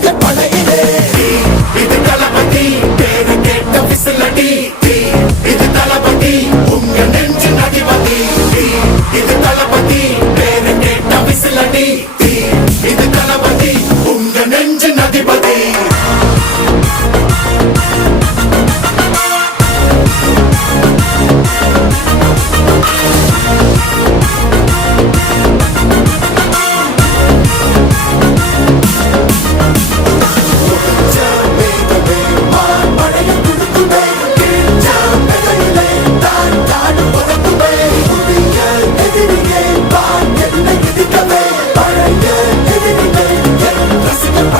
இது படையிலே இது தளபதி பேரு கேட்ட விசிலடி இது தளபதி உங்க நெஞ்சு அதிபதி இது தளபதி பேரு கேட்ட விசிலடி இது தளபதி உங்க நெஞ்சு அதிபதி